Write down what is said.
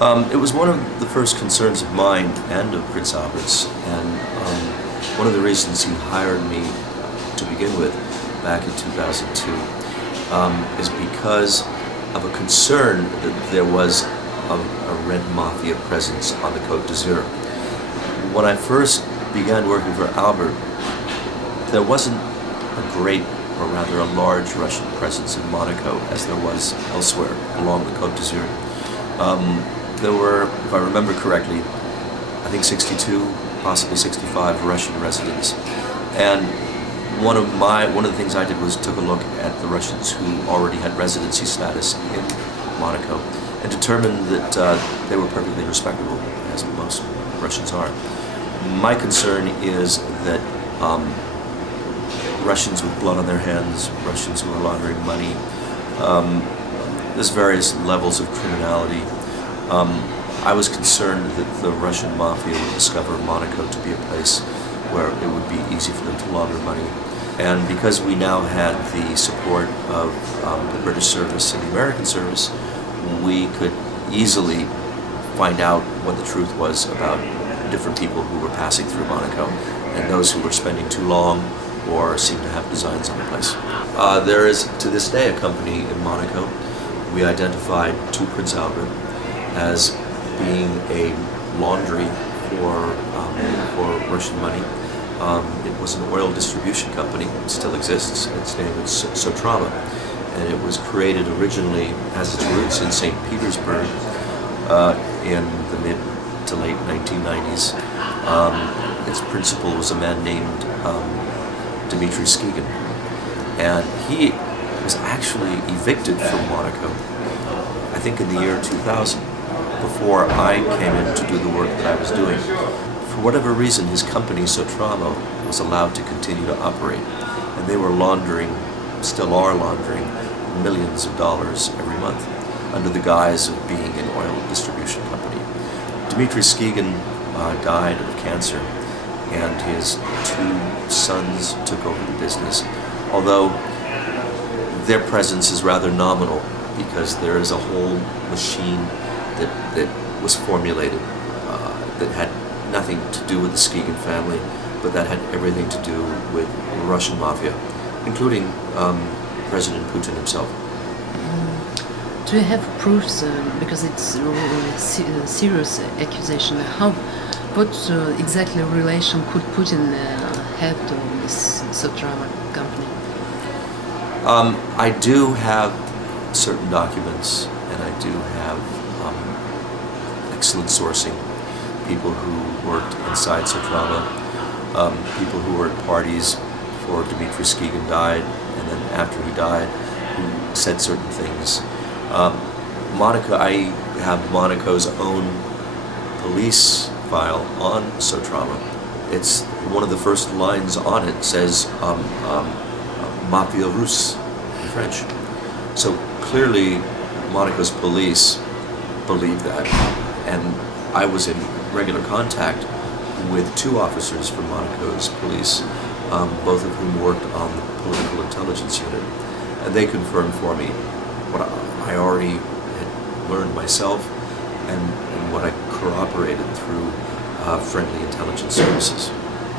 It was one of the first concerns of mine and of Prince Albert's, and one of the reasons he hired me to begin with back in 2002 is because of a concern that there was a red mafia presence on the Côte d'Azur. When I first began working for Albert, there wasn't a great, or rather a large Russian presence in Monaco as there was elsewhere along the Côte d'Azur. There were, if I remember correctly, I think 62, possibly 65 Russian residents. And one of the things I did was took a look at the Russians who already had residency status in Monaco and determined that they were perfectly respectable, as most Russians are. My concern is that Russians with blood on their hands, Russians who are laundering money, there's various levels of criminality. I was concerned that the Russian mafia would discover Monaco to be a place where it would be easy for them to launder money. And because we now had the support of the British service and the American service, we could easily find out what the truth was about different people who were passing through Monaco and those who were spending too long or seemed to have designs on the place. There is, to this day, a company in Monaco. We identified to Prince Albert as being a laundry for Russian money. It was an oil distribution company. It still exists. Its name is Sotrama, and it was created originally, has its roots in St. Petersburg in the mid to late 1990s. Its principal was a man named Dmytry Skigina, and he was actually evicted from Monaco, I think in the year 2000, before I came in to do the work that I was doing. For whatever reason, his company, Sotrama, was allowed to continue to operate, and they were laundering, still are laundering, millions of dollars every month under the guise of being an oil distribution company. Dmytry Skigina died of cancer, and his two sons took over the business, although their presence is rather nominal because there is a whole machine that was formulated that had nothing to do with the Skigina family, but that had everything to do with the Russian mafia, including President Putin himself. Do you have proofs, because it's a serious accusation, what exactly relation could Putin have to this Sotrama company? I do have certain documents, and I do have excellent sourcing. People who worked inside Sotrama, people who were at parties before Dmytry Skigina died, and then after he died, who said certain things. Monaco, I have Monaco's own police file on Sotrama. It's one of the first lines on it says Mafia Russe in French. So clearly Monaco's police believe that, and I was in regular contact with two officers from Monaco's police, both of whom worked on the political intelligence unit, and they confirmed for me what I already had learned myself and what I corroborated through friendly intelligence services.